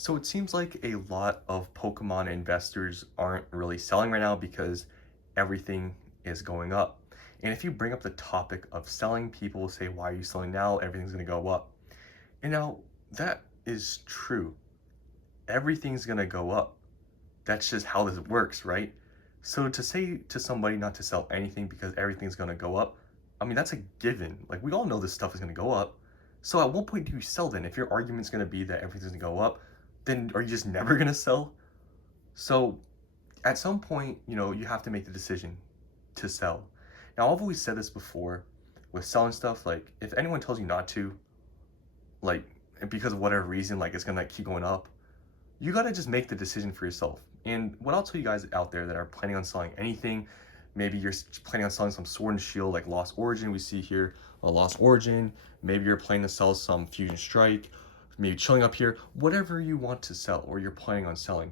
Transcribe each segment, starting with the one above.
So it seems like a lot of Pokemon investors aren't really selling right now because everything is going up. And if you bring up the topic of selling, people will say, why are you selling now? Everything's going to go up. And now that is true. Everything's going to go up. That's just how this works, right? So to say to somebody not to sell anything because everything's going to go up, I mean, that's a given. Like, we all know this stuff is going to go up. So at what point do you sell then? If your argument's going to be that everything's going to go up, then are you just never going to sell? So at some point, you have to make the decision to sell. Now, I've always said this before with selling stuff, like if anyone tells you not to, like because of whatever reason, like it's gonna keep going up, you gotta just make the decision for yourself. And what I'll tell you guys out there that are planning on selling anything, maybe you're planning on selling some Sword and Shield like Lost Origin, we see here a Lost Origin, maybe you're planning to sell some Fusion Strike, maybe chilling up here, whatever you want to sell or you're planning on selling,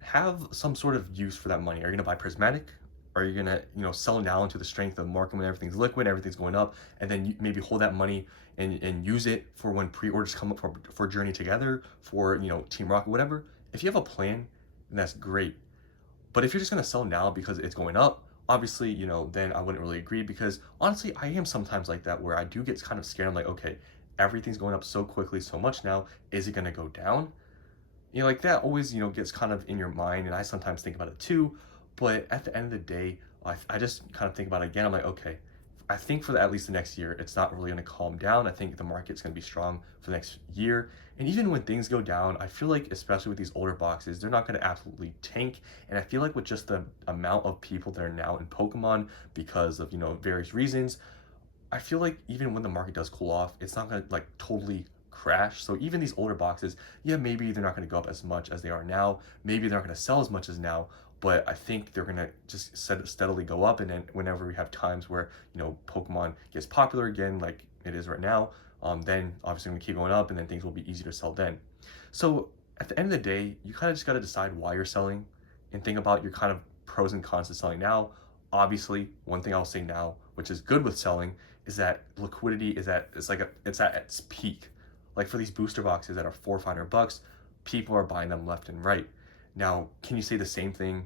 have some sort of use for that money. Are you gonna buy prismatic? Are you gonna, sell now into the strength of the market when everything's liquid, everything's going up, and then you maybe hold that money and use it for when pre-orders come up for Journey Together, for Team Rocket, whatever. If you have a plan, then that's great. But if you're just gonna sell now because it's going up, obviously, then I wouldn't really agree because honestly, I am sometimes like that where I do get kind of scared. I'm like, okay, everything's going up so quickly, so much now. Is it gonna go down? Like that always, gets kind of in your mind, and I sometimes think about it too. But at the end of the day, I just kind of think about it again. I'm like, okay, I think for at least the next year, it's not really going to calm down. I think the market's going to be strong for the next year. And even when things go down, I feel like, especially with these older boxes, they're not going to absolutely tank. And I feel like with just the amount of people that are now in Pokemon because of, various reasons, I feel like even when the market does cool off, it's not going to like totally crash. So even these older boxes, yeah, maybe they're not going to go up as much as they are now. Maybe they're not going to sell as much as now, but I think they're going to just steadily go up. And then whenever we have times where, Pokemon gets popular again, like it is right now, then obviously we keep going up and then things will be easier to sell then. So at the end of the day, you kind of just got to decide why you're selling and think about your kind of pros and cons to selling now. Obviously, one thing I'll say now, which is good with selling, is that liquidity is at it's at its peak. Like for these booster boxes that are 400 or 500 bucks, people are buying them left and right. Now, can you say the same thing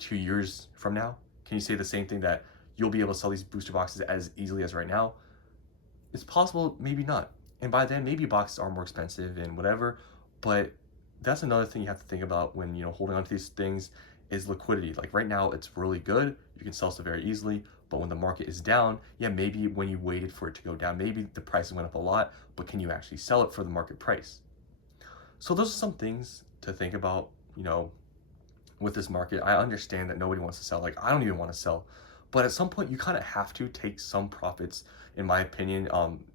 2 years from now? Can you say the same thing that you'll be able to sell these booster boxes as easily as right now? It's possible, maybe not. And by then, maybe boxes are more expensive and whatever. But that's another thing you have to think about when holding on to these things is liquidity. Like right now, it's really good. You can sell stuff very easily. But when the market is down, yeah, maybe when you waited for it to go down, maybe the price went up a lot, but can you actually sell it for the market price? So those are some things to think about, with this market. I understand that nobody wants to sell. Like I don't even want to sell, but at some point you kind of have to take some profits, in my opinion.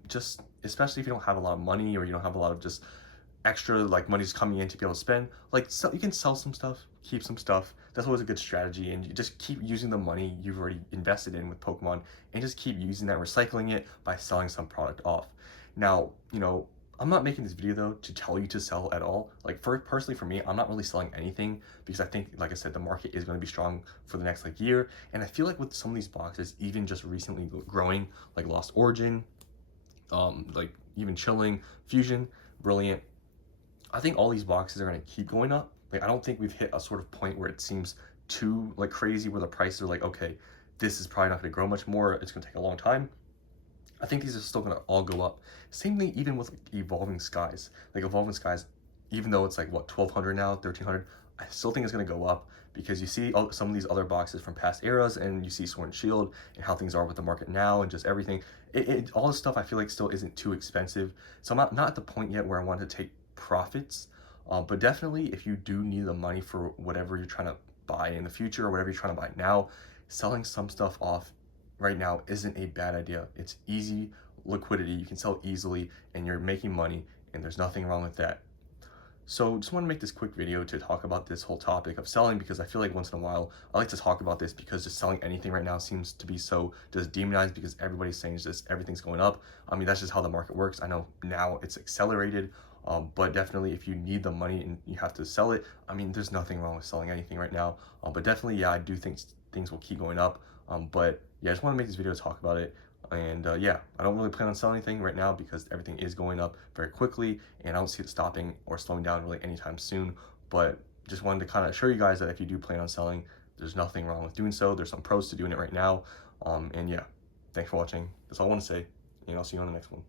Just especially if you don't have a lot of money or you don't have a lot of just extra like money's coming in to be able to spend. Like you can sell some stuff, keep some stuff. That's always a good strategy, and you just keep using the money you've already invested in with Pokemon, and just keep using that, recycling it by selling some product off. Now, I'm not making this video though to tell you to sell at all. Like personally for me, I'm not really selling anything because I think, like I said, the market is going to be strong for the next like year. And I feel like with some of these boxes, even just recently growing, like Lost Origin, like even Chilling, Fusion, Brilliant, I think all these boxes are going to keep going up. Like I don't think we've hit a sort of point where it seems too like crazy where the prices are like, okay, this is probably not going to grow much more. It's going to take a long time. I think these are still going to all go up. Same thing even with like, Evolving Skies. Like Evolving Skies, even though it's like what 1,200 now, 1,300, I still think it's going to go up because you see some of these other boxes from past eras, and you see Sword and Shield and how things are with the market now and just everything. All this stuff I feel like still isn't too expensive. So I'm not at the point yet where I want to take profits. But definitely, if you do need the money for whatever you're trying to buy in the future or whatever you're trying to buy now, selling some stuff off right now isn't a bad idea. It's easy liquidity. You can sell easily and you're making money, and there's nothing wrong with that. So just want to make this quick video to talk about this whole topic of selling, because I feel like once in a while I like to talk about this because just selling anything right now seems to be so just demonized because everybody's saying just everything's going up. I mean, that's just how the market works. I know now it's accelerated, but definitely if you need the money and you have to sell it, I mean, there's nothing wrong with selling anything right now. But definitely, yeah, I do think things will keep going up. But yeah, I just want to make this video to talk about it. And yeah, I don't really plan on selling anything right now because everything is going up very quickly, and I don't see it stopping or slowing down really anytime soon. But just wanted to kind of show you guys that if you do plan on selling, there's nothing wrong with doing so. There's some pros to doing it right now. And yeah, thanks for watching. That's all I want to say, and I'll see you on the next one.